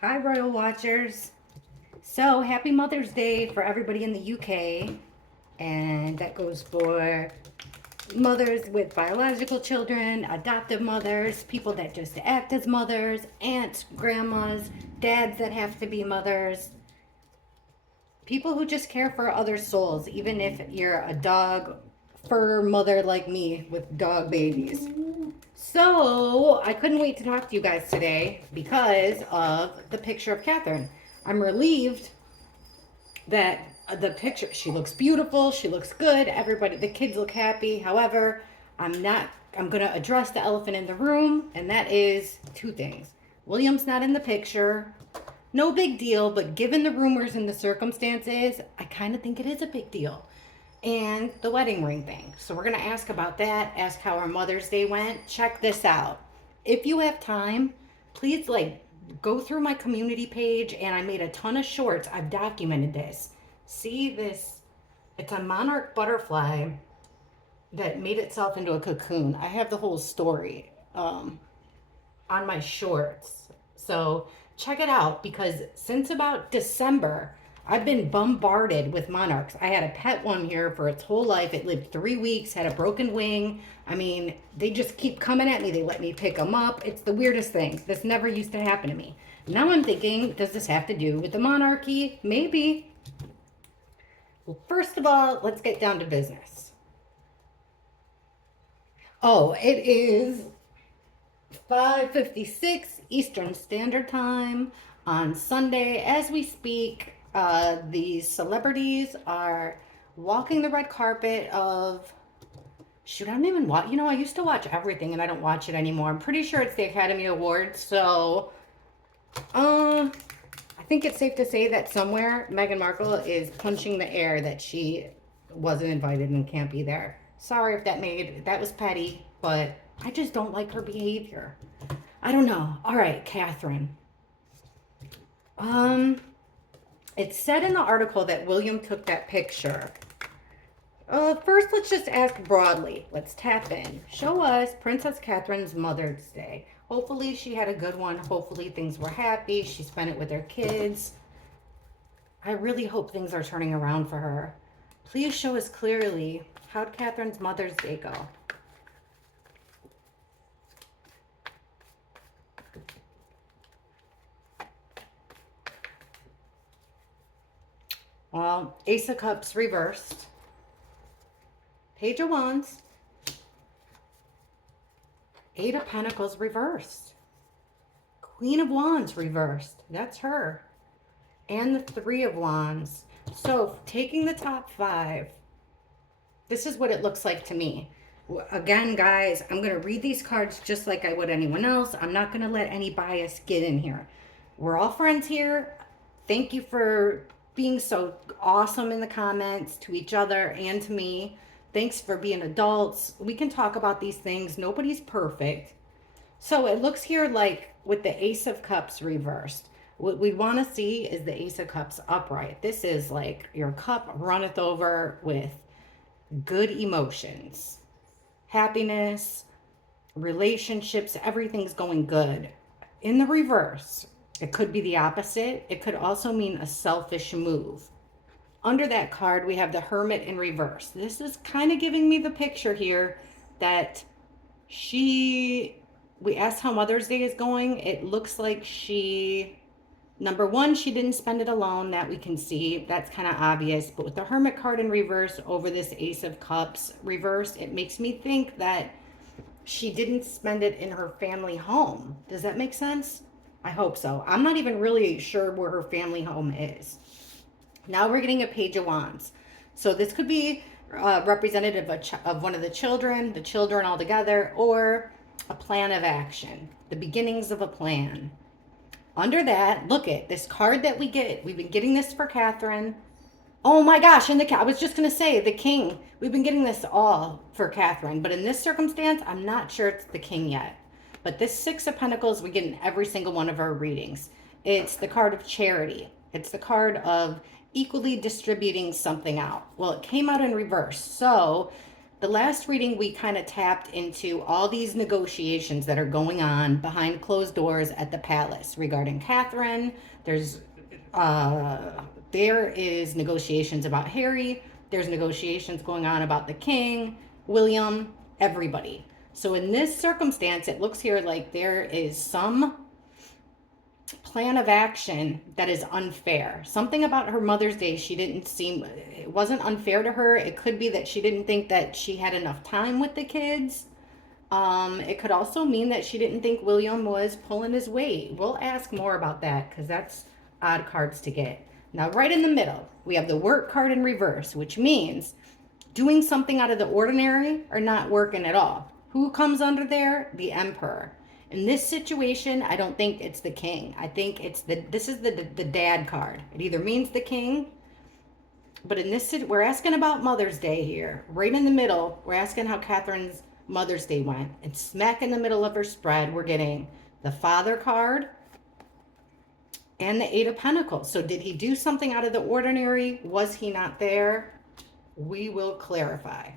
Hi, Royal Watchers. So, happy Mother's Day for everybody in the UK. And that goes for mothers with biological children, adoptive mothers, people that just act as mothers, aunts, grandmas, dads that have to be mothers, people who just care for other souls, even if you're a dog fur mother like me with dog babies. So, I couldn't wait to talk to you guys today because of the picture of Catherine. I'm relieved that the picture, she looks beautiful, she looks good, everybody, the kids look happy. However, I'm going to address the elephant in the room, and that is two things. William's not in the picture. No big deal, but given the rumors and the circumstances, I kind of think it is a big deal. And the wedding ring thing. So we're going to ask about that, ask how our Mother's Day went. Check this out. If you have time, please go through my community page, and I made a ton of shorts. I've documented this. See this? It's a monarch butterfly that made itself into a cocoon. I have the whole story on my shorts. So check it out because since about December, I've been bombarded with monarchs. I had a pet one here for its whole life. It lived 3 weeks, had a broken wing. I mean, they just keep coming at me. They let me pick them up. It's the weirdest thing. This never used to happen to me. Now I'm thinking, does this have to do with the monarchy? Maybe. Well, first of all, let's get down to business. Oh, it is 5:56 Eastern Standard Time on Sunday. As we speak, these celebrities are walking the red carpet of. Shoot, I don't even watch. I used to watch everything, and I don't watch it anymore. I'm pretty sure it's the Academy Awards. So, I think it's safe to say that somewhere Meghan Markle is punching the air that she wasn't invited and can't be there. Sorry if that was petty, but I just don't like her behavior. I don't know. All right, Catherine. Um, it said in the article that William took that picture. First, let's just ask broadly. Let's tap in. Show us Princess Catherine's Mother's Day. Hopefully, she had a good one. Hopefully, things were happy. She spent it with her kids. I really hope things are turning around for her. Please show us clearly, how'd Catherine's Mother's Day go? Well, Ace of Cups reversed. Page of Wands. Eight of Pentacles reversed. Queen of Wands reversed. That's her. And the Three of Wands. So, taking the top five, this is what it looks like to me. Again, guys, I'm going to read these cards just like I would anyone else. I'm not going to let any bias get in here. We're all friends here. Thank you for being so awesome in the comments to each other and to me. Thanks for being adults. We can talk about these things. Nobody's perfect. So it looks here like with the Ace of Cups reversed. What we want to see is the Ace of Cups upright. This is like your cup runneth over with good emotions, happiness, relationships, everything's going good. In the reverse, it could be the opposite. It could also mean a selfish move. Under that card, we have the Hermit in reverse. This is kind of giving me the picture here that we asked how Mother's Day is going. It looks like number one, she didn't spend it alone. That we can see. That's kind of obvious. But with the Hermit card in reverse over this Ace of Cups reverse, it makes me think that she didn't spend it in her family home. Does that make sense? I hope so. I'm not even really sure where her family home is. Now we're getting a Page of Wands. So this could be representative of one of the children all together, or a plan of action, the beginnings of a plan. Under that, look at this card that we get. We've been getting this for Catherine. Oh my gosh, and I was just going to say the king. We've been getting this all for Catherine, but in this circumstance, I'm not sure it's the king yet. But this Six of Pentacles, we get in every single one of our readings. It's the card of charity. It's the card of equally distributing something out. Well, it came out in reverse. So The last reading, we kind of tapped into all these negotiations that are going on behind closed doors at the palace regarding Catherine. There's there is negotiations about Harry. There's negotiations going on about the king, William, everybody. So in this circumstance, it looks here like there is some plan of action that is unfair. Something about her Mother's Day, she didn't seem, it wasn't unfair to her. It could be that she didn't think that she had enough time with the kids. It could also mean that she didn't think William was pulling his weight. We'll ask more about that because that's odd cards to get. Now, right in the middle, we have the work card in reverse, which means doing something out of the ordinary or not working at all. Who comes under there? The Emperor. In this situation, I don't think it's the king. I think it's this is the dad card. It either means the king, but in this, we're asking about Mother's Day here. Right in the middle, we're asking how Catherine's Mother's Day went. And smack in the middle of her spread, we're getting the Father card and the Eight of Pentacles. So did he do something out of the ordinary? Was he not there? We will clarify.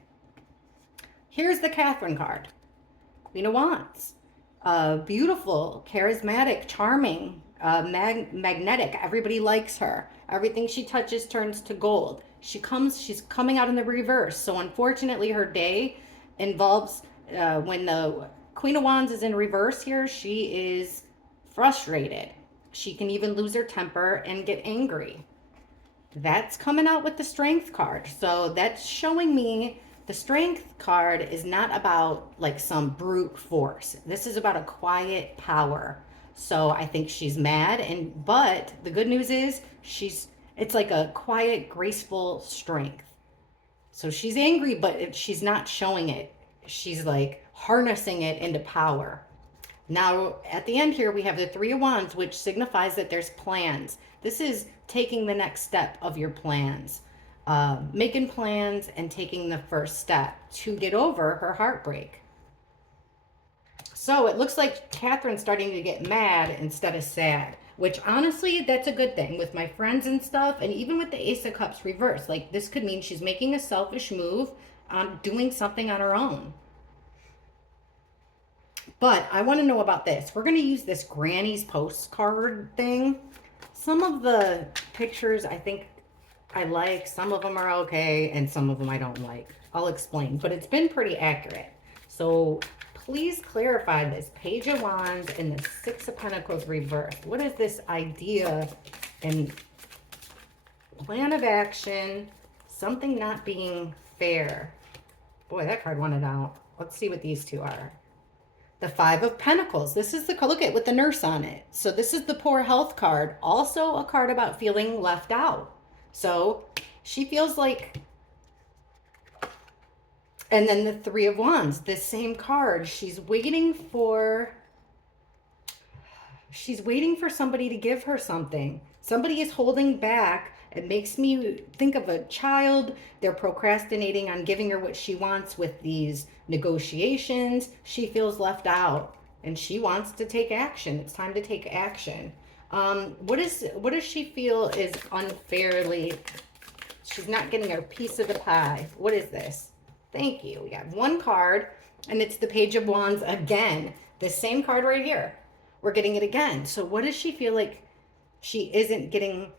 Here's the Catherine card. Queen of Wands. Beautiful, charismatic, charming, magnetic. Everybody likes her. Everything she touches turns to gold. She's coming out in the reverse. So unfortunately, her day involves, when the Queen of Wands is in reverse here, she is frustrated. She can even lose her temper and get angry. That's coming out with the Strength card. So that's showing me the Strength card is not about like some brute force. This is about a quiet power. So I think she's mad, but the good news is it's like a quiet, graceful strength. So she's angry, but she's not showing it. She's like harnessing it into power. Now, at the end here, we have the Three of Wands, which signifies that there's plans. This is taking the next step of your plans, making plans and taking the first step to get over her heartbreak. So it looks like Catherine's starting to get mad instead of sad, which honestly, that's a good thing with my friends and stuff. And even with the Ace of Cups reversed, like this could mean she's making a selfish move on doing something on her own. But I want to know about this. We're going to use this Granny's postcard thing. Some of the pictures I think I like. Some of them are okay, and some of them I don't like. I'll explain. But it's been pretty accurate. So please clarify this Page of Wands and the Six of Pentacles reversed. What is this idea and plan of action? Something not being fair. Boy, that card wanted out. Let's see what these two are. The Five of Pentacles. This is the, look at with the nurse on it. So this is the poor health card. Also a card about feeling left out. So she feels like, and then the Three of Wands, this same card. She's waiting for somebody to give her something. Somebody is holding back. It makes me think of a child. They're procrastinating on giving her what she wants with these negotiations. She feels left out and she wants to take action. It's time to take action. What does she feel is unfairly? She's not getting her piece of the pie. What is this? Thank you. We got one card and it's the Page of Wands again. The same card right here. We're getting it again. So what does she feel like she isn't getting?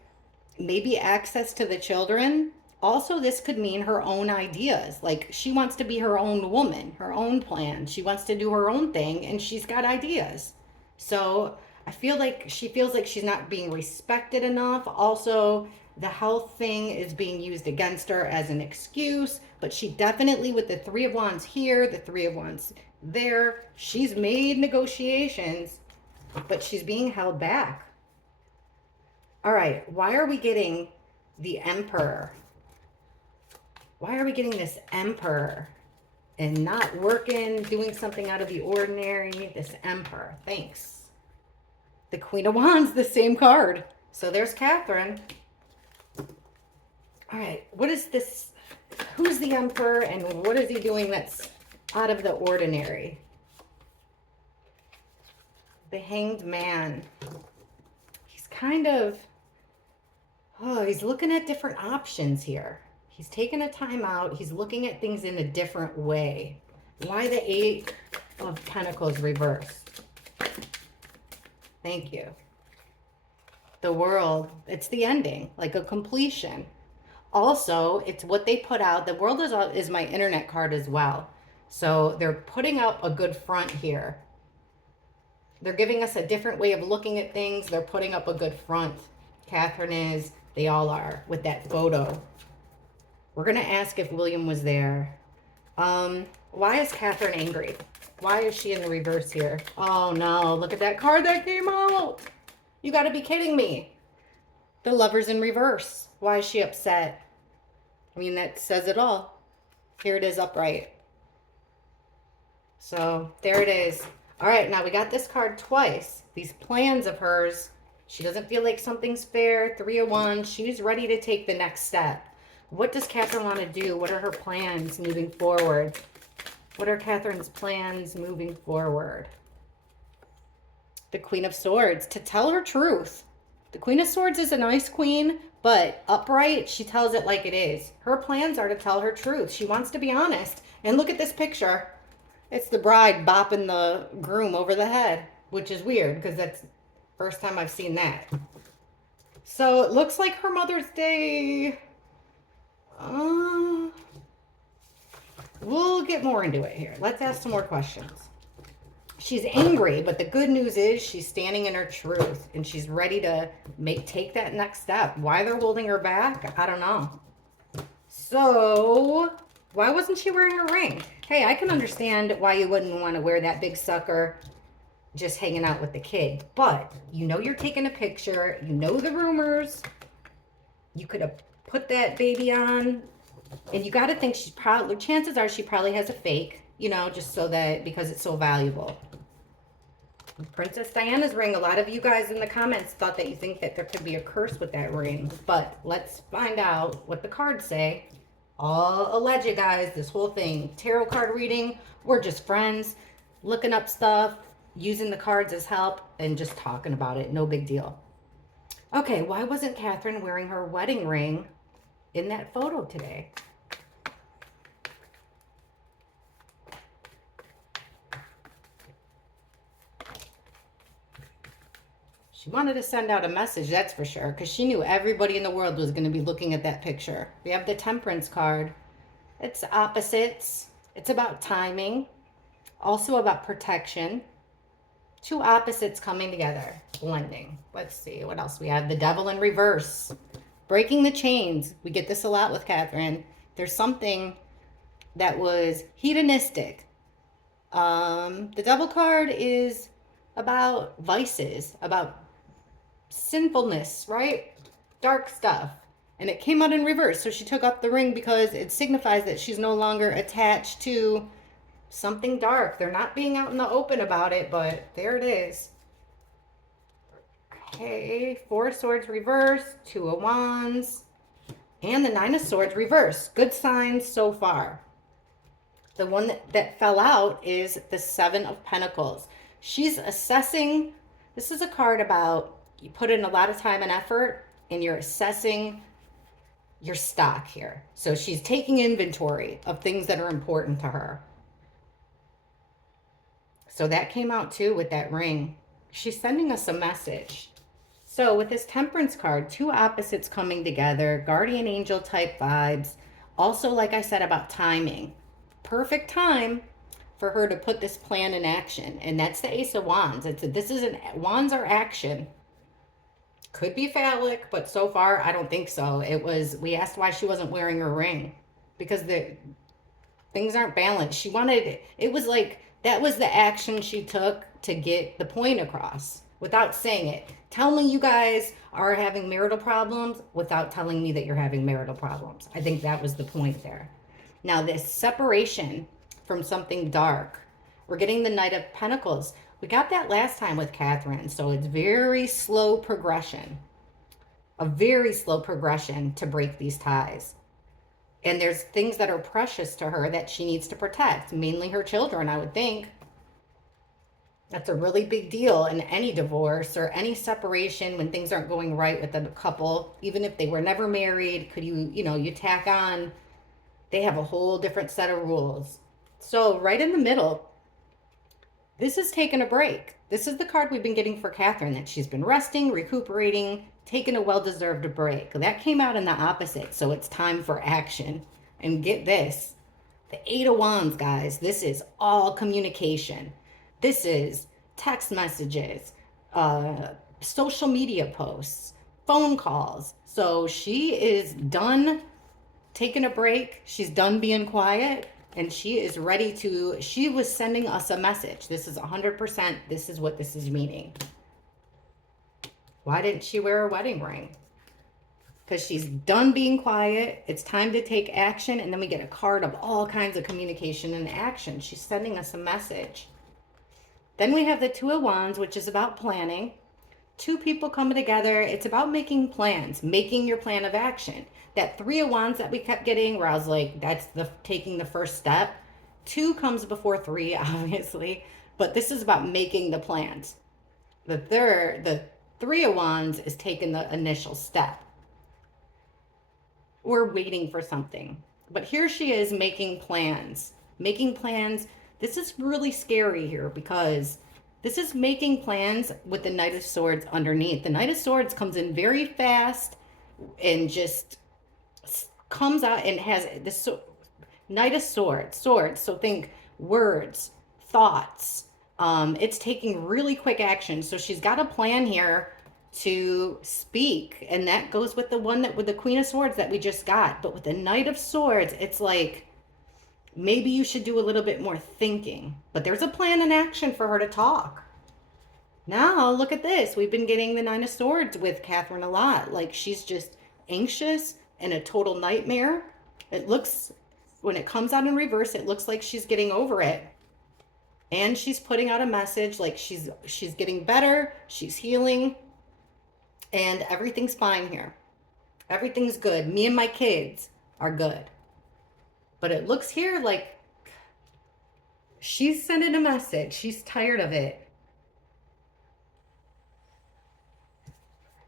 Maybe access to the children. Also, this could mean her own ideas. Like she wants to be her own woman, her own plan. She wants to do her own thing and she's got ideas. So I feel like she feels like she's not being respected enough. Also, the health thing is being used against her as an excuse, but she definitely, with the Three of Wands here, the Three of Wands there, she's made negotiations, but she's being held back. All right, why are we getting the Emperor? Why are we getting this Emperor and not working, doing something out of the ordinary? This Emperor, thanks. The Queen of Wands, the same card. So there's Catherine. All right, what is this? Who's the Emperor and what is he doing that's out of the ordinary? The Hanged Man. He's kind of... oh, he's looking at different options here. He's taking a time out. He's looking at things in a different way. Why the Eight of Pentacles reversed? Thank you. The World. It's the ending, like a completion. Also, it's what they put out. The World is my internet card as well. So they're putting up a good front here. They're giving us a different way of looking at things. They're putting up a good front. Catherine is. They all are with that photo. We're going to ask if William was there. Why is Catherine angry? Why is she in the reverse here? Oh, no. Look at that card that came out. You got to be kidding me. The Lover's in reverse. Why is she upset? I mean, that says it all. Here it is upright. So there it is. All right, now we got this card twice. These plans of hers. She doesn't feel like something's fair. 3 of Wands. She's ready to take the next step. What does Catherine want to do? What are her plans moving forward? What are Catherine's plans moving forward? The Queen of Swords. To tell her truth. The Queen of Swords is a nice queen, but upright, she tells it like it is. Her plans are to tell her truth. She wants to be honest. And look at this picture. It's the bride bopping the groom over the head, which is weird because that's the first time I've seen that. So it looks like her Mother's Day. We'll get more into it here. Let's ask some more questions. She's angry, but the good news is she's standing in her truth and she's ready to take that next step. Why they're holding her back, I don't know. So, why wasn't she wearing a ring? Hey, I can understand why you wouldn't want to wear that big sucker just hanging out with the kid. But, you know you're taking a picture. You know the rumors. You could have put that baby on. And you got to think she's probably, chances are she probably has a fake, you know, just so that, because it's so valuable. Princess Diana's ring. A lot of you guys in the comments thought that you think that there could be a curse with that ring. But let's find out what the cards say. All alleged, guys. This whole thing. Tarot card reading. We're just friends. Looking up stuff. Using the cards as help. And just talking about it. No big deal. Okay, why wasn't Catherine wearing her wedding ring in that photo today? She wanted to send out a message, that's for sure, because she knew everybody in the world was going to be looking at that picture. We have the Temperance card. It's opposites. It's about timing. Also about protection. Two opposites coming together, blending. Let's see what else we have. The Devil in reverse. Breaking the chains. We get this a lot with Catherine. There's something that was hedonistic. The Devil card is about vices, about sinfulness, right? Dark stuff. And it came out in reverse. So she took off the ring because it signifies that she's no longer attached to something dark. They're not being out in the open about it, but there it is. Okay, 4 of Swords reverse, 2 of Wands, and the 9 of Swords reverse. Good signs so far. The one that fell out is the 7 of Pentacles. She's assessing. This is a card about you put in a lot of time and effort and you're assessing your stock here. So she's taking inventory of things that are important to her. So that came out too with that ring. She's sending us a message. So with this Temperance card, two opposites coming together, guardian angel type vibes. Also, like I said, about timing. Perfect time for her to put this plan in action. And that's the Ace of Wands. Wands are action. Could be phallic, but so far I don't think so. We asked why she wasn't wearing her ring. Because things aren't balanced. That was the action she took to get the point across without saying it. Tell me you guys are having marital problems without telling me that you're having marital problems. I think that was the point there. Now this separation from something dark. We're getting the Knight of Pentacles. We got that last time with Catherine. So it's very slow progression. A very slow progression to break these ties. And there's things that are precious to her that she needs to protect. Mainly her children, I would think. That's a really big deal in any divorce or any separation when things aren't going right with the couple. Even if they were never married, could you tack on, they have a whole different set of rules. So, right in the middle, this is taking a break. This is the card we've been getting for Catherine, that she's been resting, recuperating, taking a well deserved break. That came out in the opposite. So, it's time for action. And get this, the Eight of Wands, guys, this is all communication. This is text messages, social media posts, phone calls. So she is done taking a break. She's done being quiet. And she is ready to, she was sending us a message. This is 100%, this is what this is meaning. Why didn't she wear a wedding ring? Because she's done being quiet. It's time to take action. And then we get a card of all kinds of communication and action. She's sending us a message. Then we have the Two of Wands, which is about planning. Two people coming together. It's about making plans, making your plan of action. That Three of Wands that we kept getting, where I was like, that's the taking the first step. Two comes before three, obviously. But this is about making the plans. The Three of Wands is taking the initial step. We're waiting for something. But here she is making plans. Making plans. This is really scary here because this is making plans with the Knight of Swords underneath. The Knight of Swords comes in very fast and just comes out and has this Knight of Swords. So think words, thoughts. It's taking really quick action. So she's got a plan here to speak, and that goes with the one that with the Queen of Swords that we just got. But with the Knight of Swords, it's like maybe you should do a little bit more thinking. But there's a plan and action for her to talk. Now look at this. We've been getting the Nine of Swords with Catherine a lot. Like she's just anxious and a total nightmare. It looks, when it comes out in reverse, it looks like she's getting over it. And she's putting out a message like she's getting better, she's healing. And everything's fine here. Everything's good. Me and my kids are good. But it looks here like she's sending a message. She's tired of it.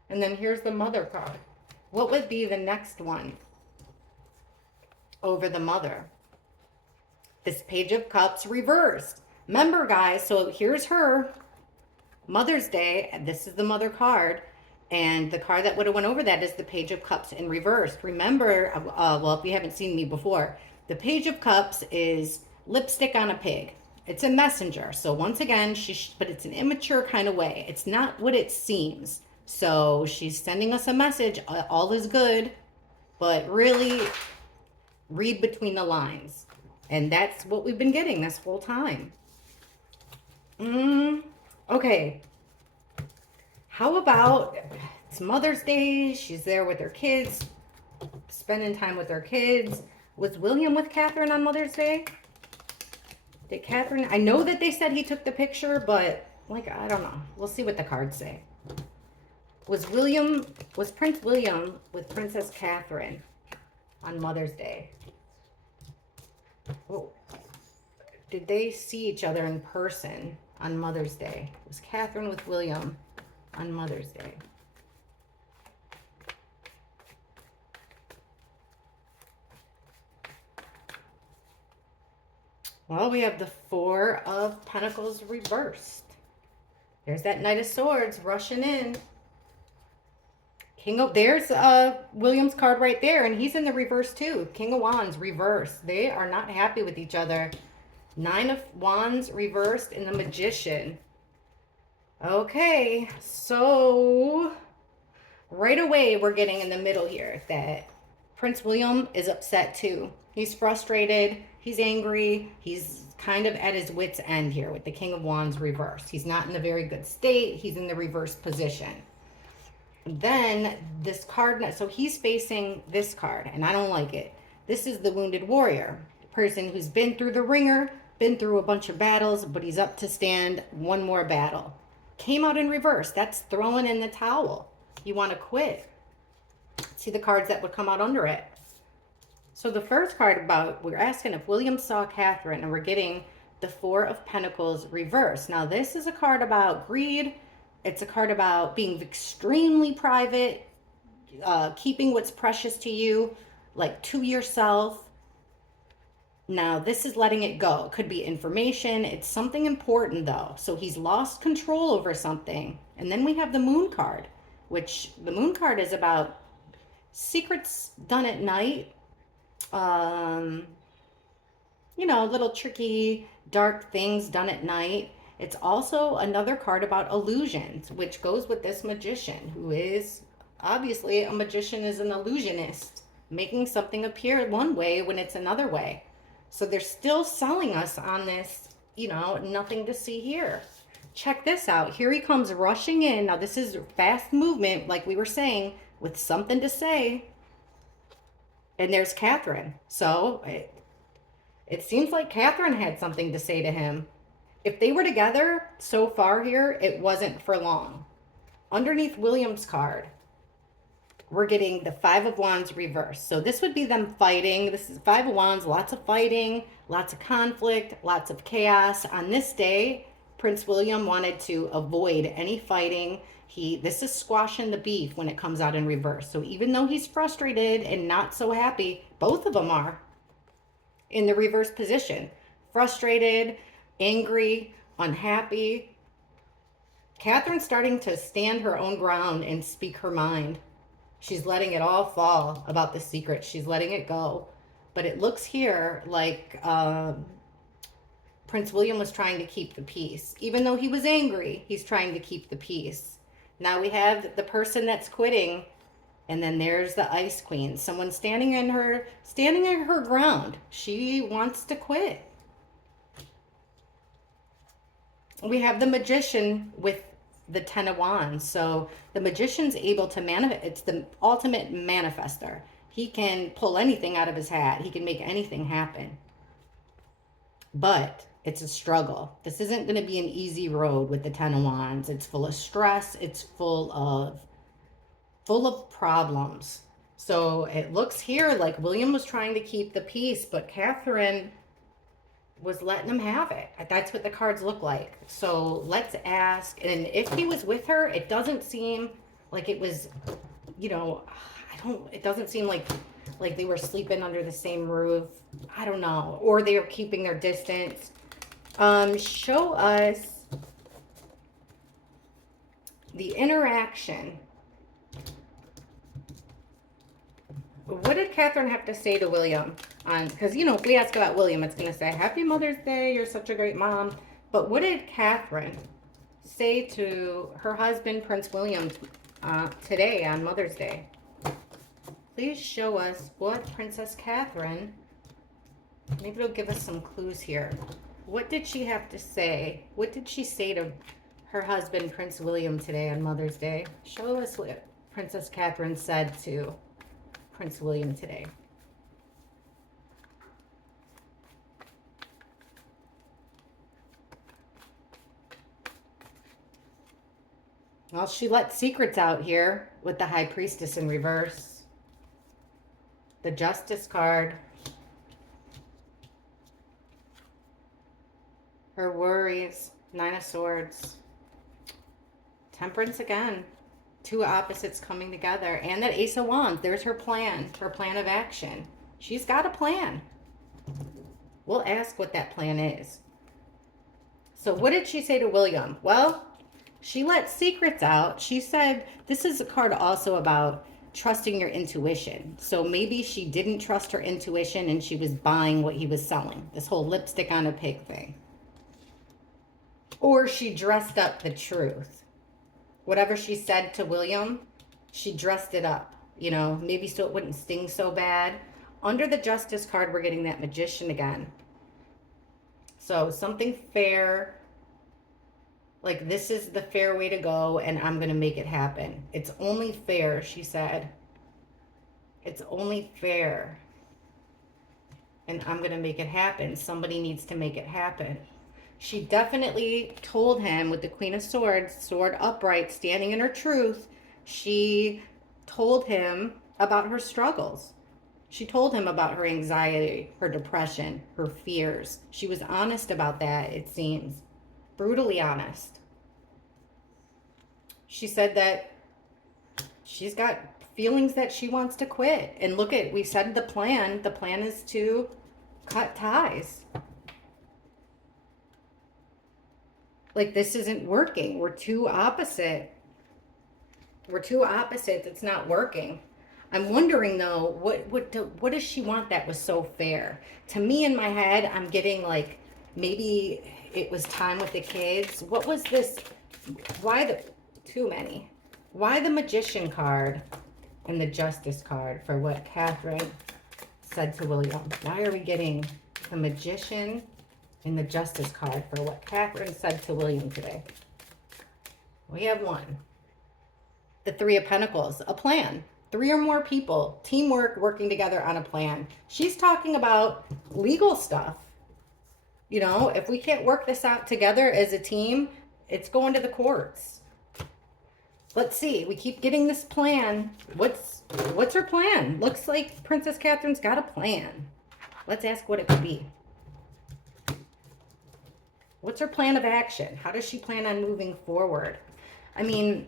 And then here's the Mother card. What would be the next one over the Mother? This Page of Cups reversed. Remember, guys, so here's her Mother's Day. This is the Mother card. And the card that would have went over that is the Page of Cups in reverse. Remember, well, if you haven't seen me before, the Page of Cups is lipstick on a pig. It's a messenger. So once again, but it's an immature kind of way. It's not what it seems. So she's sending us a message. All is good, but really read between the lines. And that's what we've been getting this whole time. Okay. How about, it's Mother's Day, she's there with her kids, spending time with her kids. Was William with Catherine on Mother's Day? Did Catherine, I know that they said he took the picture, but like, I don't know. We'll see what the cards say. Was Prince William with Princess Catherine on Mother's Day? Oh, did they see each other in person on Mother's Day? Was Catherine with William on Mother's Day? Well, we have the Four of Pentacles reversed. There's that Knight of Swords rushing in. There's William's card right there, and he's in the reverse too. King of Wands reversed. They are not happy with each other. Nine of Wands reversed and the Magician. Okay, so right away we're getting in the middle here that Prince William is upset too. He's frustrated, he's angry, he's kind of at his wit's end here with the King of Wands reversed. He's not in a very good state, he's in the reverse position. Then this card, so he's facing this card, and I don't like it. This is the Wounded Warrior, person who's been through the ringer, been through a bunch of battles, but he's up to stand one more battle. Came out in reverse. That's throwing in the towel. You want to quit. See the cards that would come out under it. So the first card about, we're asking if William saw Catherine, and we're getting the Four of Pentacles reverse. Now, this is a card about greed. It's a card about being extremely private, keeping what's precious to you, like to yourself. Now, this is letting it go. It could be information. It's something important, though. So he's lost control over something. And then we have the Moon card, which the Moon card is about secrets done at night. Um, little tricky, dark things done at night. It's also another card about illusions, which goes with this magician, who is obviously a magician is an illusionist, making something appear one way when it's another way. So they're still selling us on this, nothing to see here. Check this out. Here he comes rushing in. Now, this is fast movement, like we were saying, with something to say. And there's Catherine. So it seems like Catherine had something to say to him. If they were together so far here, it wasn't for long. Underneath William's card, we're getting the Five of Wands reversed. So this would be them fighting. This is Five of Wands, lots of fighting, lots of conflict, lots of chaos. On this day, Prince William wanted to avoid any fighting. This is squashing the beef when it comes out in reverse. So even though he's frustrated and not so happy, both of them are in the reverse position. Frustrated, angry, unhappy. Catherine's starting to stand her own ground and speak her mind. She's letting it all fall about the secret. She's letting it go. But it looks here like Prince William was trying to keep the peace. Even though he was angry, he's trying to keep the peace. Now we have the person that's quitting. And then there's the Ice Queen. Someone standing in her ground. She wants to quit. We have the Magician with the Ten of Wands. So the Magician's able to manifest. It's the ultimate manifester. He can pull anything out of his hat. He can make anything happen. But it's a struggle. This isn't going to be an easy road with the Ten of Wands. It's full of stress. It's full of problems. So it looks here like William was trying to keep the peace, but Catherine was letting him have it. That's what the cards look like. So let's ask, and if he was with her, it doesn't seem like it was, it doesn't seem like they were sleeping under the same roof. I don't know. Or they are keeping their distance. Show us the interaction. What did Catherine have to say to William? Because, if we ask about William, it's going to say, Happy Mother's Day, you're such a great mom. But what did Catherine say to her husband, Prince William, today on Mother's Day? Please show us what Princess Catherine, maybe it'll give us some clues here. What did she have to say? What did she say to her husband, Prince William, today on Mother's Day? Show us what Princess Catherine said to Prince William today. Well, she let secrets out here with the High Priestess in reverse. The Justice card. Her worries. Nine of Swords. Temperance again. Two opposites coming together. And that Ace of Wands. There's her plan of action. She's got a plan. We'll ask what that plan is. So what did she say to William? Well, she let secrets out. She said, this is a card also about trusting your intuition. So maybe she didn't trust her intuition and she was buying what he was selling. This whole lipstick on a pig thing. Or she dressed up the truth. Whatever she said to William, she dressed it up, maybe so it wouldn't sting so bad. Under the Justice card, we're getting that Magician again. So something fair, like this is the fair way to go and I'm going to make it happen. It's only fair, she said. It's only fair. And I'm going to make it happen. Somebody needs to make it happen. She definitely told him with the Queen of Swords, sword upright, standing in her truth. She told him about her struggles. She told him about her anxiety, her depression, her fears. She was honest about that, it seems. Brutally honest. She said that she's got feelings that she wants to quit. And look at, we said the plan. The plan is to cut ties. Like, this isn't working. We're too opposite. We're too opposite. It's not working. I'm wondering though, what does she want that was so fair? To me, in my head, I'm getting like, maybe it was time with the kids. What was this? Why the too many? Why the Magician card and the Justice card for what Catherine said to William? Why are we getting the Magician and the Justice card for what Catherine said to William today? We have one. The Three of Pentacles, a plan. 3 or more people, teamwork, working together on a plan. She's talking about legal stuff. You know, if we can't work this out together as a team, it's going to the courts. Let's see. We keep getting this plan. What's her plan? Looks like Princess Catherine's got a plan. Let's ask what it could be. What's her plan of action? How does she plan on moving forward? I mean,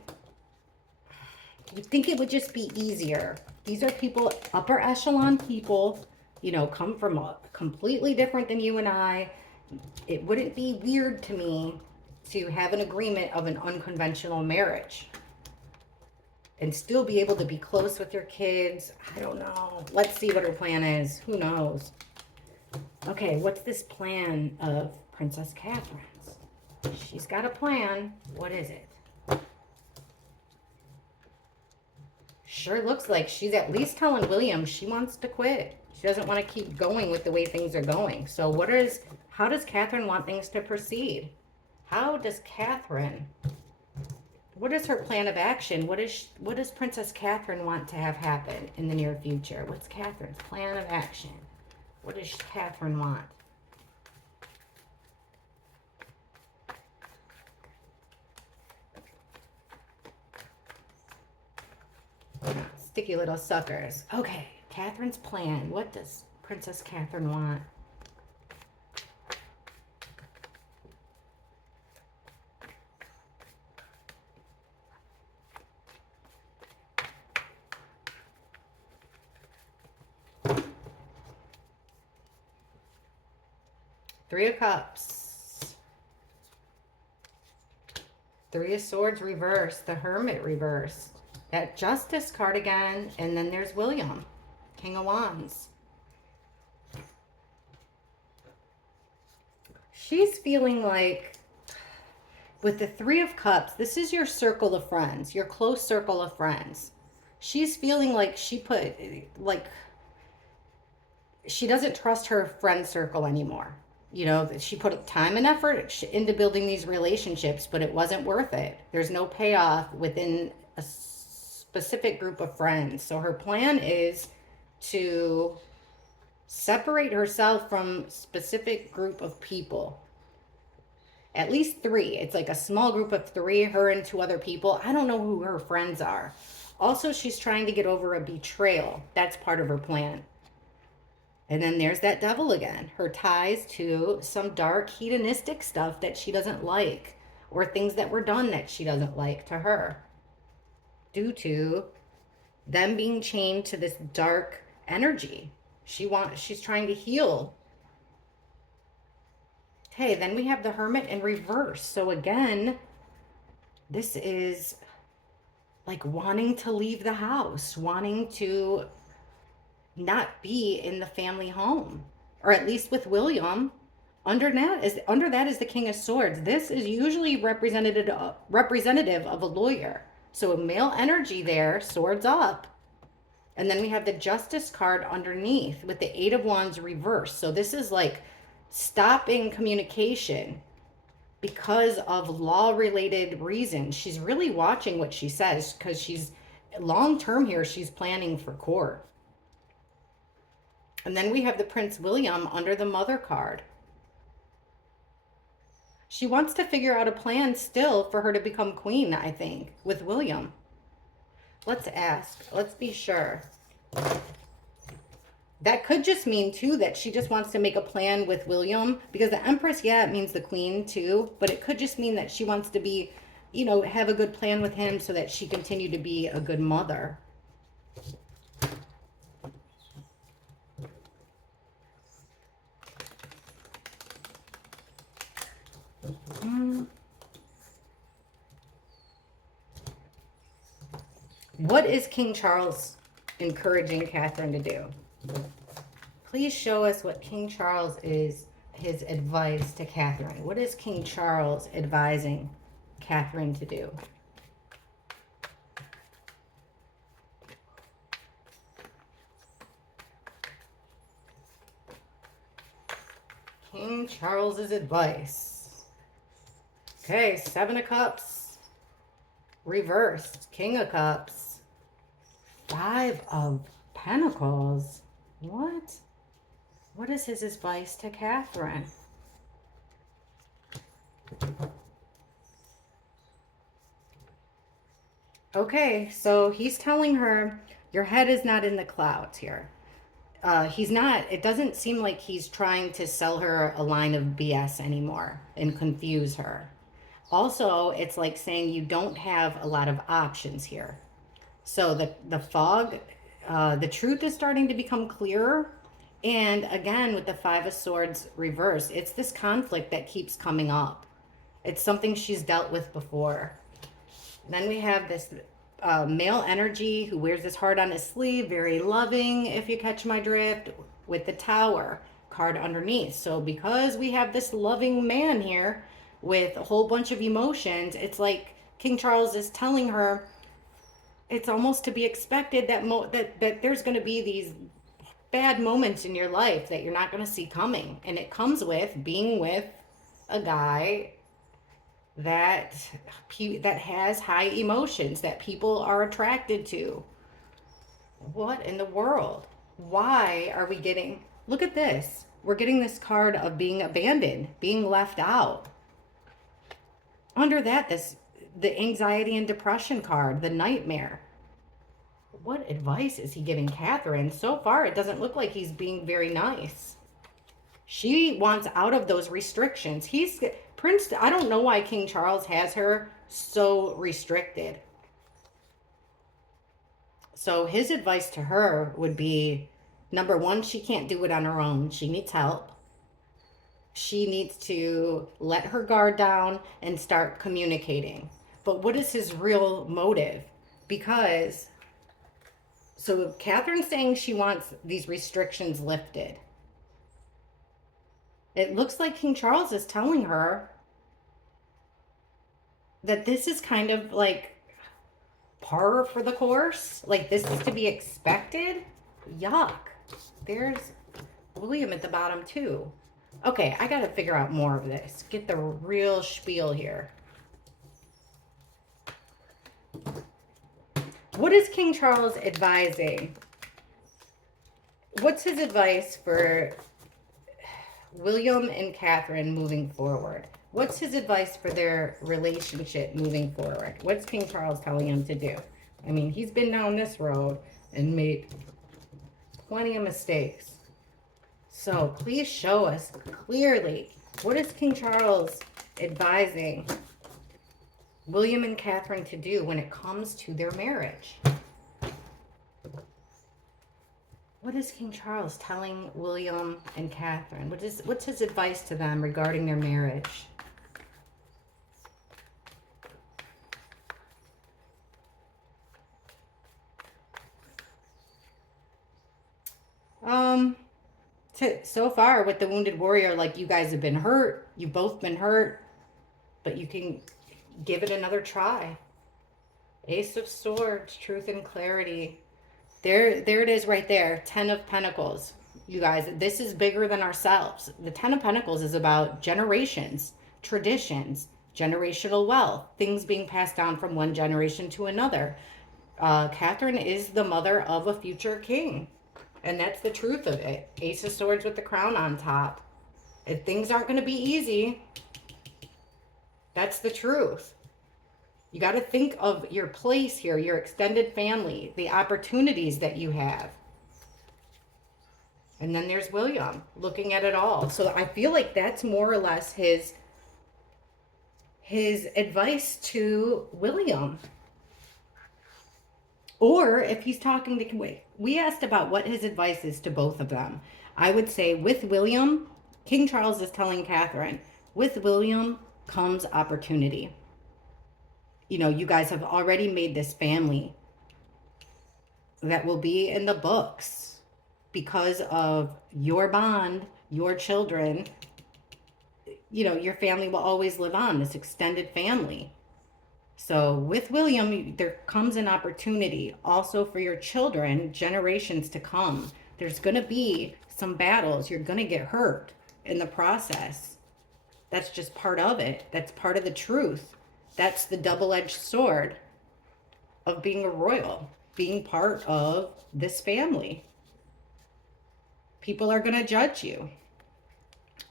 you'd think it would just be easier. These are people, upper echelon people, you know, come from a completely different than you and I. It wouldn't be weird to me to have an agreement of an unconventional marriage and still be able to be close with your kids. I don't know. Let's see what her plan is. Who knows? Okay, what's this plan of Princess Catherine's? She's got a plan. What is it? Sure looks like she's at least telling William she wants to quit. She doesn't want to keep going with the way things are going. So how does Catherine want things to proceed? What is her plan of action? What does Princess Catherine want to have happen in the near future? What's Catherine's plan of action? What does Catherine want? Sticky little suckers. Okay, Catherine's plan. What does Princess Catherine want? Three of Cups. Three of Swords reversed. The Hermit reversed. That Justice card again. And then there's William. King of Wands. She's feeling like, with the Three of Cups, this is your circle of friends. Your close circle of friends. She's feeling like she doesn't trust her friend circle anymore. You know, she put time and effort into building these relationships, but it wasn't worth it. There's no payoff within a specific group of friends. So her plan is to separate herself from a specific group of people. At least 3. It's like a small group of 3, her and 2 other people. I don't know who her friends are. Also, she's trying to get over a betrayal. That's part of her plan. And then there's that Devil again. Her ties to some dark hedonistic stuff that she doesn't like, or things that were done that she doesn't like to her, due to them being chained to this dark energy. She's trying to heal. Okay, then we have the Hermit in reverse. So again, this is like wanting to leave the house, wanting to not be in the family home, or at least with William. Under that is the King of Swords. This is usually representative of a lawyer. So a male energy there, swords up. And then we have the Justice card underneath with the 8 of Wands reversed. So this is like stopping communication because of law-related reasons. She's really watching what she says, because she's long-term here, she's planning for court. And then we have the Prince William under the Mother card. She wants to figure out a plan still for her to become queen, I think, with William. Let's ask. Let's be sure. That could just mean too that she just wants to make a plan with William, because the Empress, yeah, it means the queen too, but it could just mean that she wants to be, have a good plan with him so that she continue to be a good mother. Mm. What is King Charles encouraging Catherine to do? Please show us what King Charles is, his advice to Catherine. What is King Charles advising Catherine to do? King Charles's advice. Okay, Seven of Cups. Reversed. King of Cups. Five of Pentacles. What? What is his advice to Catherine? Okay, so he's telling her, your head is not in the clouds here. He's not, it doesn't seem like he's trying to sell her a line of BS anymore and confuse her. Also, it's like saying you don't have a lot of options here. So the fog, the truth is starting to become clearer. And again, with the Five of Swords reversed, it's this conflict that keeps coming up. It's something she's dealt with before. Then we have this male energy who wears his heart on his sleeve, very loving, if you catch my drift, with the Tower card underneath. So because we have this loving man here with a whole bunch of emotions, it's like King Charles is telling her it's almost to be expected that that there's going to be these bad moments in your life that you're not going to see coming, and it comes with being with a guy that has high emotions that people are attracted to. What in the world? Why are we getting, look at this, we're getting this card of being abandoned, being left out. Under that, the anxiety and depression card, the nightmare. What advice is he giving Catherine? So far, it doesn't look like he's being very nice. She wants out of those restrictions. Prince, I don't know why King Charles has her so restricted. So his advice to her would be, number one, she can't do it on her own. She needs help. She needs to let her guard down and start communicating. But what is his real motive? Because, so Catherine's saying she wants these restrictions lifted. It looks like King Charles is telling her that this is kind of like par for the course. Like this is to be expected. Yuck. There's William at the bottom too. Okay, I got to figure out more of this. Get the real spiel here. What is King Charles advising? What's his advice for William and Catherine moving forward? What's his advice for their relationship moving forward? What's King Charles telling him to do? I mean, he's been down this road and made plenty of mistakes. So please show us clearly, what is King Charles advising William and Catherine to do when it comes to their marriage? What is King Charles telling William and Catherine? What's his advice to them regarding their marriage? So far with the Wounded Warrior, like you guys have been hurt. You've both been hurt, but you can give it another try. Ace of Swords, truth and clarity. There it is right there. 10 of Pentacles. You guys, this is bigger than ourselves. The 10 of Pentacles is about generations, traditions, generational wealth, things being passed down from one generation to another. Catherine is the mother of a future king. And that's the truth of it. Ace of Swords with the crown on top. If things aren't going to be easy, that's the truth. You got to think of your place here, your extended family, the opportunities that you have. And then there's William looking at it all. So I feel like that's more or less his advice to William. Or if he's talking to, wait, we asked about what his advice is to both of them. I would say with William, King Charles is telling Catherine, with William comes opportunity. You know, you guys have already made this family that will be in the books because of your bond, your children. You know, your family will always live on, this extended family. So with William, there comes an opportunity also for your children, generations to come. There's going to be some battles. You're going to get hurt in the process. That's just part of it. That's part of the truth. That's the double-edged sword of being a royal, being part of this family. People are going to judge you.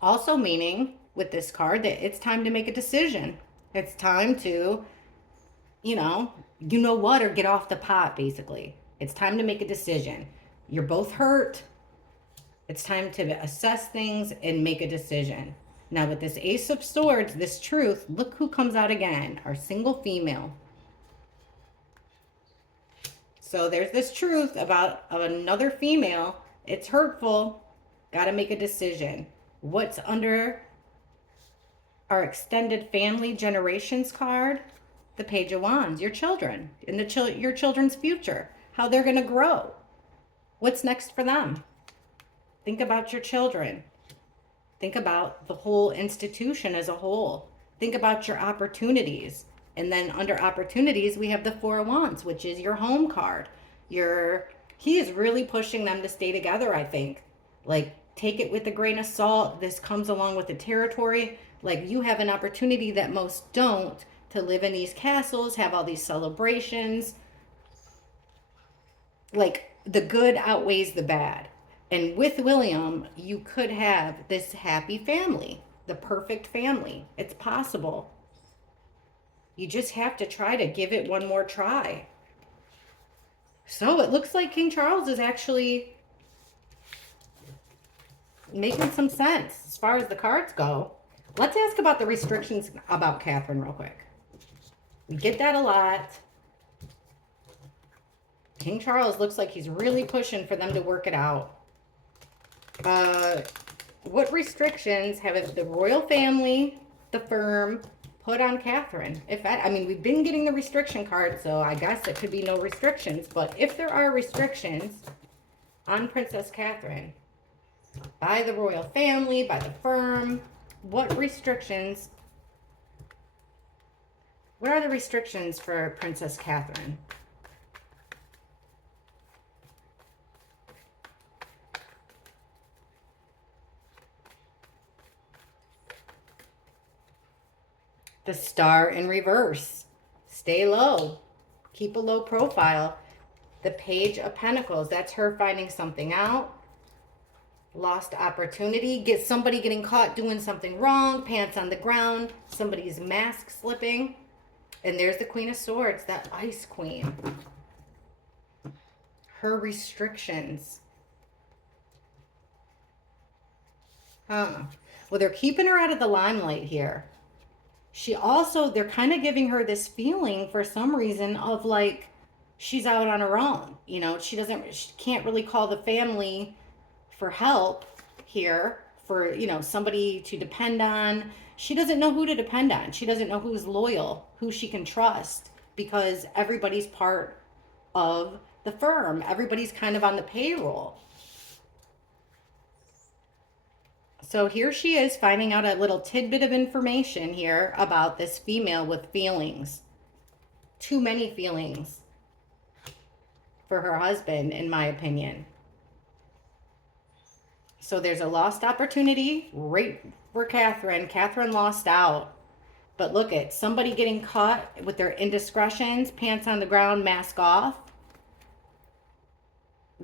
Also meaning with this card that it's time to make a decision. It's time to, you know what, or get off the pot, basically. It's time to make a decision. You're both hurt. It's time to assess things and make a decision. Now with this Ace of Swords, this truth, look who comes out again, our single female. So there's this truth about another female. It's hurtful. Got to make a decision. What's under our extended family generations card? The Page of Wands, your children, and your children's future, how they're going to grow. What's next for them? Think about your children. Think about the whole institution as a whole. Think about your opportunities. And then under opportunities, we have the Four of Wands, which is your home card. He is really pushing them to stay together, I think. Like, take it with a grain of salt. This comes along with the territory. Like, you have an opportunity that most don't, to live in these castles, have all these celebrations. Like, the good outweighs the bad. And with William, you could have this happy family, the perfect family. It's possible. You just have to try to give it one more try. So it looks like King Charles is actually making some sense as far as the cards go. Let's ask about the restrictions about Catherine real quick. We get that a lot. King Charles looks like he's really pushing for them to work it out. What restrictions have the royal family, the firm, put on Catherine? I mean, we've been getting the restriction card, so I guess it could be no restrictions. But if there are restrictions on Princess Catherine by the royal family, by the firm, what restrictions? What are the restrictions for Princess Catherine? The Star in reverse. Stay low. Keep a low profile. The Page of Pentacles. That's her finding something out. Lost opportunity. Somebody getting caught doing something wrong. Pants on the ground. Somebody's mask slipping. And there's the Queen of Swords, that Ice Queen. Her restrictions. Well, they're keeping her out of the limelight here. They're kind of giving her this feeling for some reason of like she's out on her own. You know, she can't really call the family for help here, for, you know, somebody to depend on. She doesn't know who to depend on. She doesn't know who's loyal, who she can trust, because everybody's part of the firm. Everybody's kind of on the payroll. So here she is finding out a little tidbit of information here about this female with feelings. Too many feelings for her husband, in my opinion. So there's a lost opportunity right for Catherine. Catherine lost out. But look at somebody getting caught with their indiscretions, pants on the ground, mask off.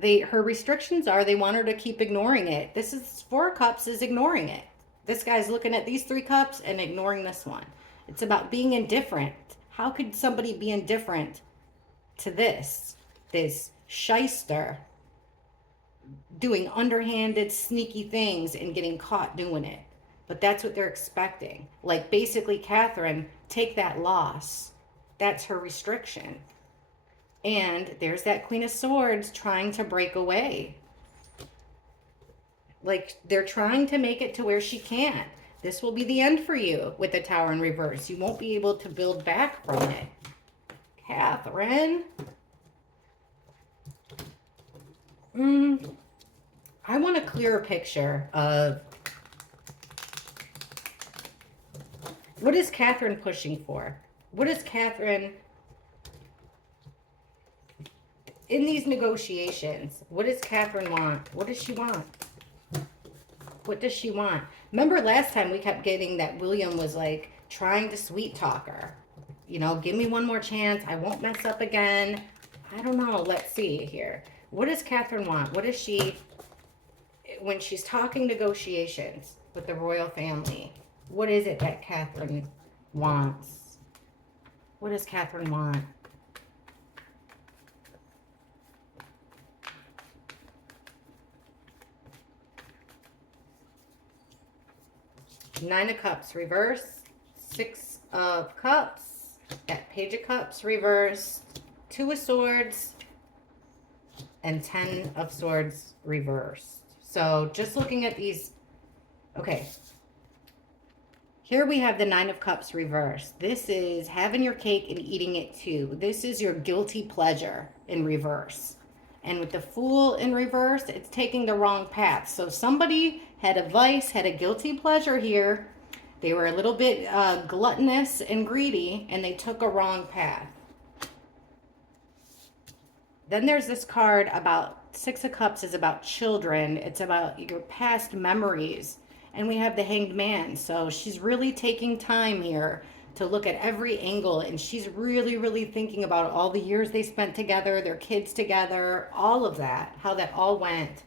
Her restrictions are they want her to keep ignoring it. This is Four of Cups is ignoring it. This guy's looking at these 3 cups and ignoring this one. It's about being indifferent. How could somebody be indifferent to this shyster? doing underhanded, sneaky things and getting caught doing it. But that's what they're expecting. Like basically, Catherine, take that loss. That's her restriction. And there's that Queen of Swords trying to break away. Like they're trying to make it to where she can't. This will be the end for you with the Tower in reverse. You won't be able to build back from it. Catherine. I want a clearer picture of what is Catherine pushing for? What is Catherine in these negotiations? What does Catherine want? What does she want? What does she want? Remember last time we kept getting that William was like trying to sweet talk her. You know, give me one more chance. I won't mess up again. I don't know. Let's see here. What does Catherine want? What does she, when she's talking negotiations with the royal family, what is it that Catherine wants? What does Catherine want? Nine of Cups reverse, Six of Cups, that Page of Cups reversed, Two of Swords, and 10 of Swords reversed. So just looking at these, okay. Here we have the Nine of Cups reversed. This is having your cake and eating it too. This is your guilty pleasure in reverse. And with the Fool in reverse, it's taking the wrong path. So somebody had a vice, had a guilty pleasure here. They were a little bit gluttonous and greedy, and they took a wrong path. Then there's this card about Six of Cups is about children. It's about your past memories. And we have the Hanged Man. So she's really taking time here to look at every angle. And she's really, really thinking about all the years they spent together, their kids together, all of that, how that all went.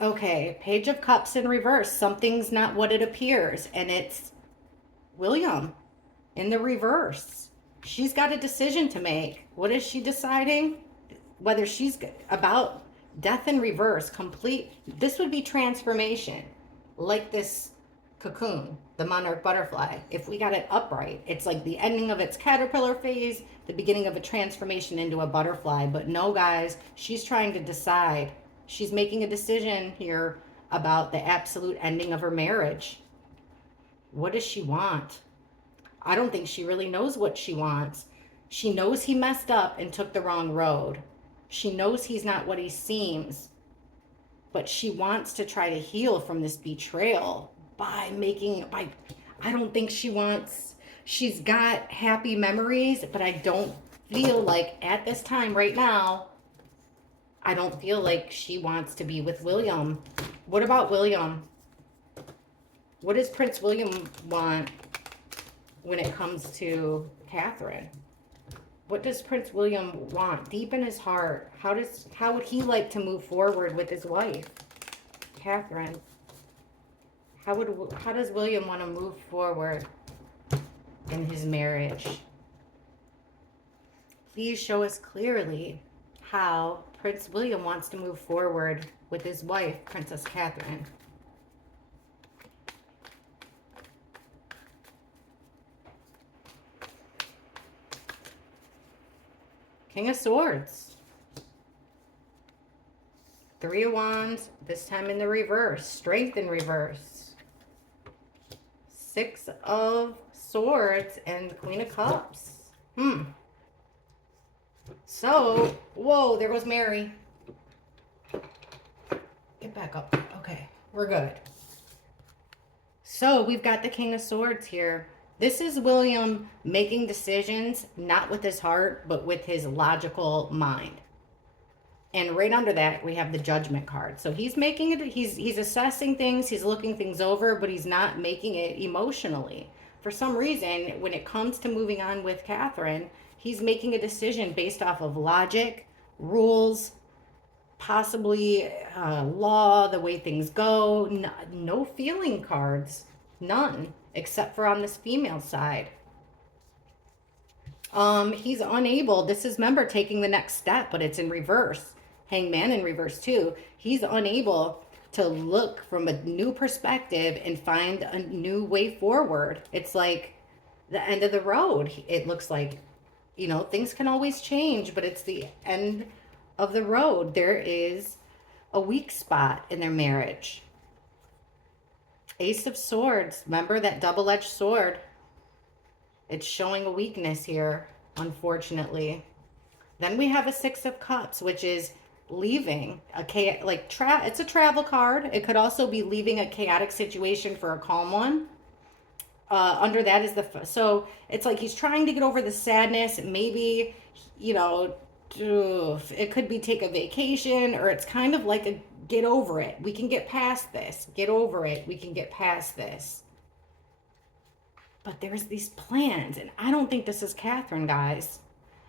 Okay, Page of Cups in reverse. Something's not what it appears. And it's William in the reverse. She's got a decision to make. What is she deciding? Whether she's about death in reverse, complete. This would be transformation, like this cocoon, the monarch butterfly. If we got it upright, it's like the ending of its caterpillar phase, the beginning of a transformation into a butterfly. But no, guys, she's trying to decide. She's making a decision here about the absolute ending of her marriage. What does she want? I don't think she really knows what she wants. She knows he messed up and took the wrong road. She knows he's not what he seems. But she wants to try to heal from this betrayal by I don't think she wants, she's got happy memories, but I don't feel like at this time right now, I don't feel like she wants to be with William. What about William? What does Prince William want when it comes to Catherine? What does Prince William want deep in his heart? How would he like to move forward with his wife, Catherine? How does William want to move forward in his marriage? Please show us clearly how Prince William wants to move forward with his wife, Princess Catherine. King of Swords. Three of Wands, this time in the reverse. Strength in reverse. Six of Swords and Queen of Cups. So, whoa, there goes Mary. Get back up. Okay, we're good. So, we've got the King of Swords here. This is William making decisions, not with his heart, but with his logical mind. And right under that, we have the Judgment card. So he's making it, he's assessing things, he's looking things over, but he's not making it emotionally. For some reason, when it comes to moving on with Catherine, he's making a decision based off of logic, rules, possibly law, the way things go. No feeling cards. None. Except for on this female side. He's unable. This is, remember, taking the next step, but it's in reverse. Hangman in reverse too. He's unable to look from a new perspective and find a new way forward. It's like the end of the road. It looks like, things can always change, but it's the end of the road. There is a weak spot in their marriage. Ace of Swords. Remember that double-edged sword? It's showing a weakness here, unfortunately. Then we have a Six of Cups, which is leaving it's a travel card. It could also be leaving a chaotic situation for a calm one. Under that is so it's like he's trying to get over the sadness. Maybe, you know, it could be take a vacation, or it's kind of like a get over it. We can get past this. Get over it. We can get past this. But there's these plans, and I don't think this is Catherine, guys.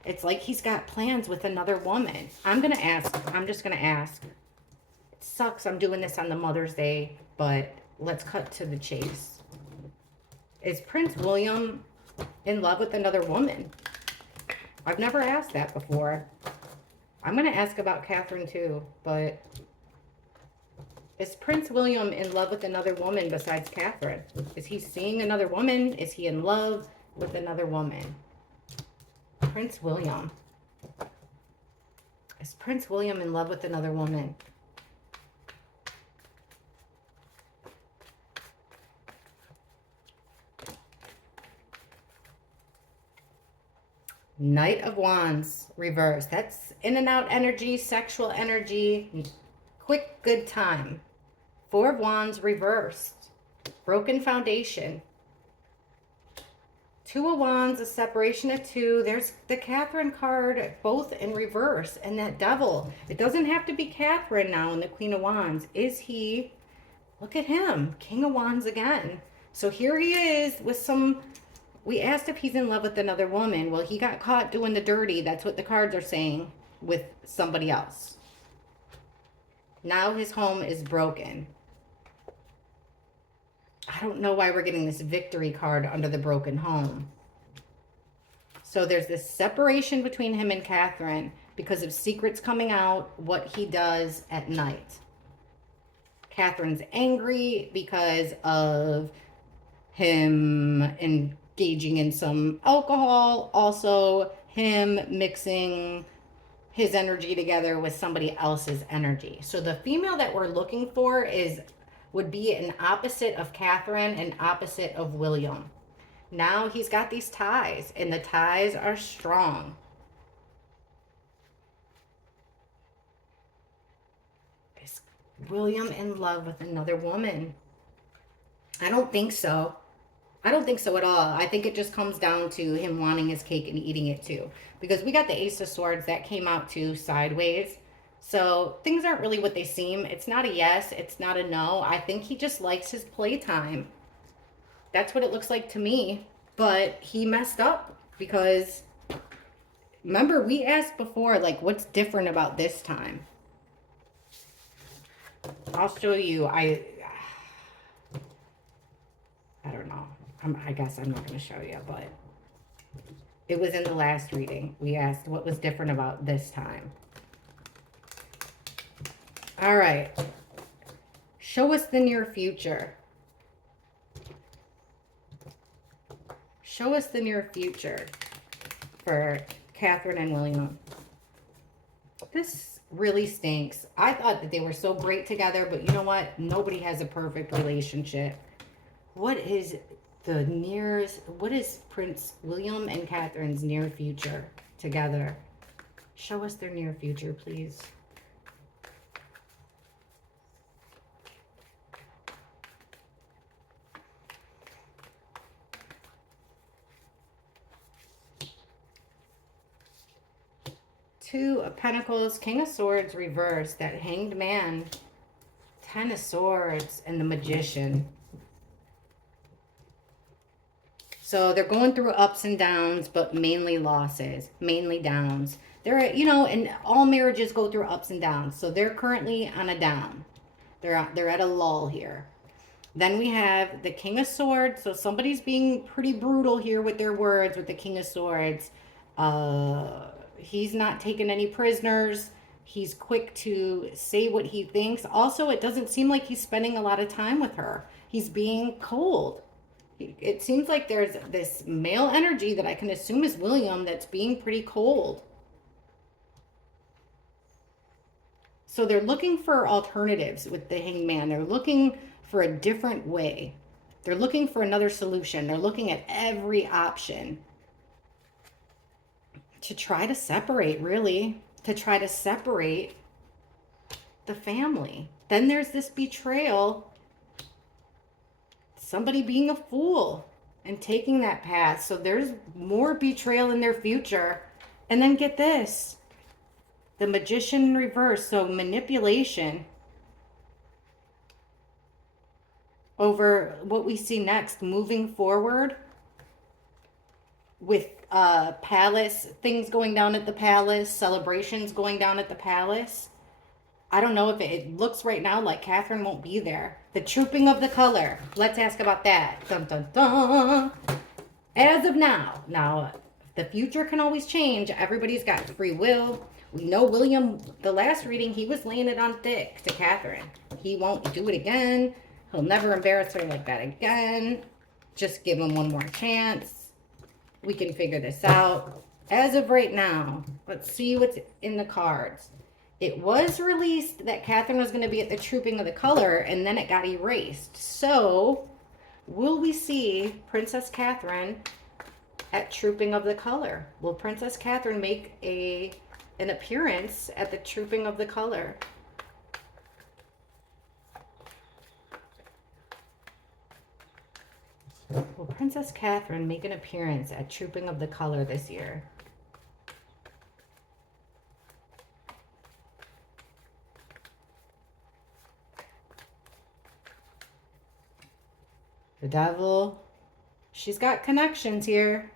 It's like he's got plans with another woman. I'm just gonna ask. It sucks I'm doing this on the Mother's Day, but let's cut to the chase. Is Prince William in love with another woman? I've never asked that before. I'm gonna ask about Catherine too, but is Prince William in love with another woman besides Catherine? Is he seeing another woman? Is he in love with another woman? Prince William. Is Prince William in love with another woman? Knight of Wands, reverse. That's in and out energy, sexual energy, quick, good time. Four of Wands, reversed. Broken foundation. Two of Wands, a separation of two. There's the Catherine card, both in reverse. And that Devil. It doesn't have to be Catherine now in the Queen of Wands. Is he? Look at him. King of Wands again. So here he is with some... We asked if he's in love with another woman. Well, he got caught doing the dirty. That's what the cards are saying, with somebody else. Now his home is broken. I don't know why we're getting this victory card under the broken home. So there's this separation between him and Catherine because of secrets coming out, what he does at night. Catherine's angry because of him engaging in some alcohol. Also, him mixing his energy together with somebody else's energy. So the female that we're looking for would be an opposite of Catherine and opposite of William. Now he's got these ties, and the ties are strong. Is William in love with another woman? I don't think so. I don't think so at all. I think it just comes down to him wanting his cake and eating it too. Because we got the Ace of Swords that came out too sideways. So things aren't really what they seem. It's not a yes. It's not a no. I think he just likes his playtime. That's what it looks like to me. But he messed up because, remember, we asked before, like, what's different about this time? I'll show you. I don't know. I guess I'm not going to show you, but it was in the last reading. We asked what was different about this time. All right. Show us the near future. Show us the near future for Catherine and William. This really stinks. I thought that they were so great together, but you know what? Nobody has a perfect relationship. What is Prince William and Catherine's near future together? Show us their near future, please. Two of Pentacles, King of Swords reversed, that Hanged Man, Ten of Swords, and the Magician. So they're going through ups and downs, but mainly losses, mainly downs. They're, and all marriages go through ups and downs. So they're currently on a down. They're at a lull here. Then we have the King of Swords. So somebody's being pretty brutal here with their words with the King of Swords. He's not taking any prisoners. He's quick to say what he thinks. Also, it doesn't seem like he's spending a lot of time with her. He's being cold. It seems like there's this male energy that I can assume is William that's being pretty cold. So they're looking for alternatives with the hangman. They're looking for a different way. They're looking for another solution. They're looking at every option to try to separate, really, to try to separate the family. Then there's this betrayal, somebody being a fool and taking that path. So there's more betrayal in their future. And then get this, the Magician in reverse. So manipulation over what we see next, moving forward with palace, things going down at the palace, celebrations going down at the palace. I don't know if it looks right now like Catherine won't be there. The trooping of the color. Let's ask about that. Dun, dun, dun. As of now, the future can always change. Everybody's got free will. We know William, the last reading, he was laying it on thick to Catherine. He won't do it again. He'll never embarrass her like that again. Just give him one more chance. We can figure this out. As of right now, let's see what's in the cards. It was released that Catherine was going to be at the trooping of the color, and then it got erased. So, will we see Princess Catherine at trooping of the color? Will Princess Catherine make an appearance at the trooping of the color? Will Princess Catherine make an appearance at trooping of the color this year? The Devil. She's got connections here.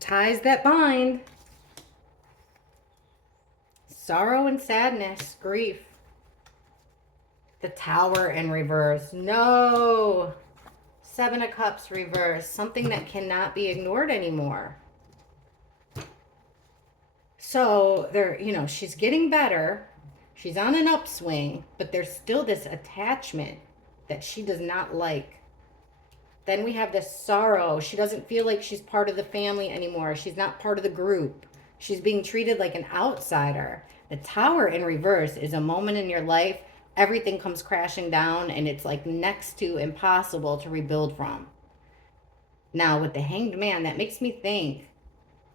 Ties that bind. Sorrow and sadness. Grief. The Tower in reverse. No. Seven of Cups reverse. Something that cannot be ignored anymore. So she's getting better. She's on an upswing, but there's still this attachment that she does not like. Then we have this sorrow. She doesn't feel like she's part of the family anymore. She's not part of the group. She's being treated like an outsider. The Tower in reverse is a moment in your life, everything comes crashing down, and it's like next to impossible to rebuild from. Now, with the Hanged Man, that makes me think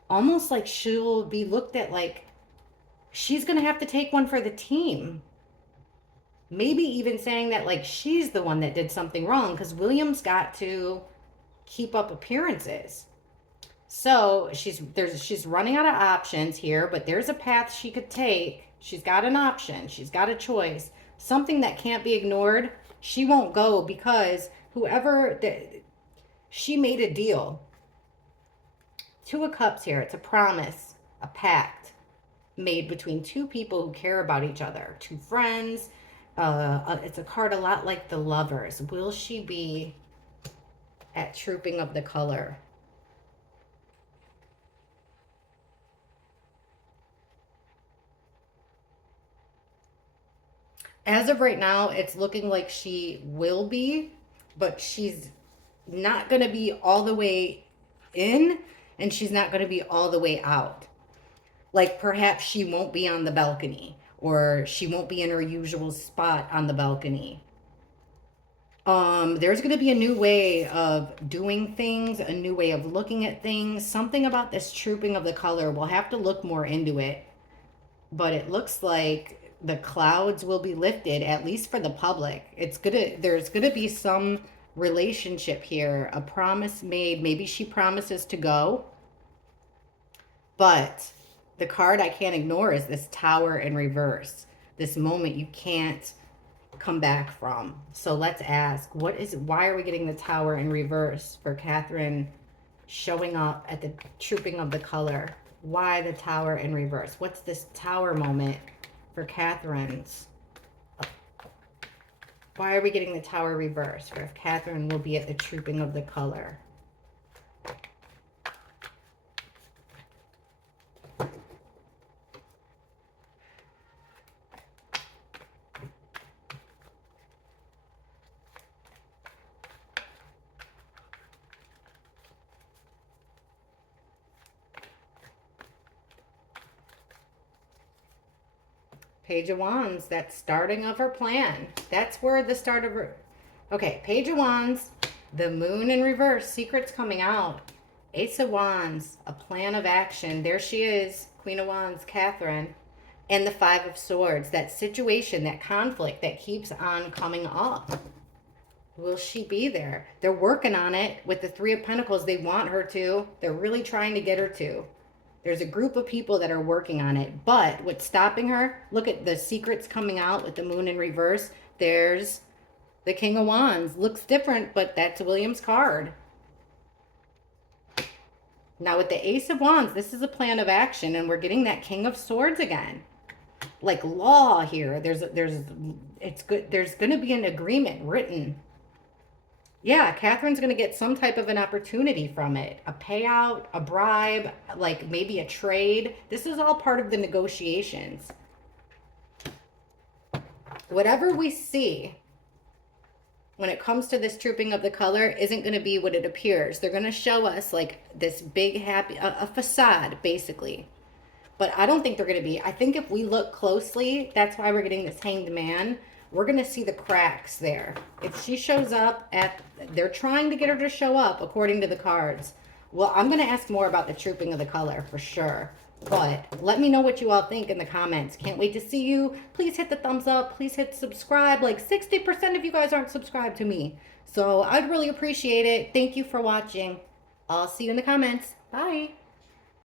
almost like she'll be looked at like she's going to have to take one for the team. Maybe even saying that like she's the one that did something wrong, because William's got to keep up appearances. So she's running out of options here, but there's a path she could take. She's got an option. She's got a choice. Something that can't be ignored. She won't go because she made a deal. Two of Cups here. It's a promise, a pact made between two people who care about each other, two friends. It's a card a lot like the Lovers. Will she be at trooping of the color? As of right now, it's looking like she will be, but she's not going to be all the way in, and she's not going to be all the way out. Like perhaps she won't be on the balcony, or she won't be in her usual spot on the balcony. There's going to be a new way of doing things, a new way of looking at things. Something about this trooping of the color. We'll have to look more into it. But it looks like the clouds will be lifted, at least for the public. There's gonna be some relationship here, a promise made. Maybe she promises to go. But the card I can't ignore is this Tower in reverse. This moment you can't come back from. So let's ask, why are we getting the Tower in reverse for Catherine showing up at the trooping of the color? Why the Tower in reverse? What's this Tower moment for Catherine's? Why are we getting the Tower reverse for if Catherine will be at the trooping of the color? Page of Wands, that starting of her plan. That's where the start of her... Okay, Page of Wands, the Moon in reverse, secrets coming out. Ace of Wands, a plan of action. There she is, Queen of Wands, Catherine. And the Five of Swords, that situation, that conflict that keeps on coming up. Will she be there? They're working on it with the Three of Pentacles. They want her to. They're really trying to get her to. There's a group of people that are working on it. But what's stopping her? Look at the secrets coming out with the Moon in reverse. There's the King of Wands. Looks different, but that's William's card. Now with the Ace of Wands, this is a plan of action, and we're getting that King of Swords again. Like law here. There's going to be an agreement written. Yeah, Catherine's going to get some type of an opportunity from it. A payout, a bribe, like maybe a trade. This is all part of the negotiations. Whatever we see when it comes to this trooping of the color isn't going to be what it appears. They're going to show us like this big happy, a facade basically. But I don't think they're going to be. I think if we look closely, that's why we're getting this Hanged Man. We're going to see the cracks there. If she shows up at, they're trying to get her to show up according to the cards. Well, I'm going to ask more about the trooping of the color for sure. But let me know what you all think in the comments. Can't wait to see you. Please hit the thumbs up. Please hit subscribe. Like 60% of you guys aren't subscribed to me. So I'd really appreciate it. Thank you for watching. I'll see you in the comments. Bye.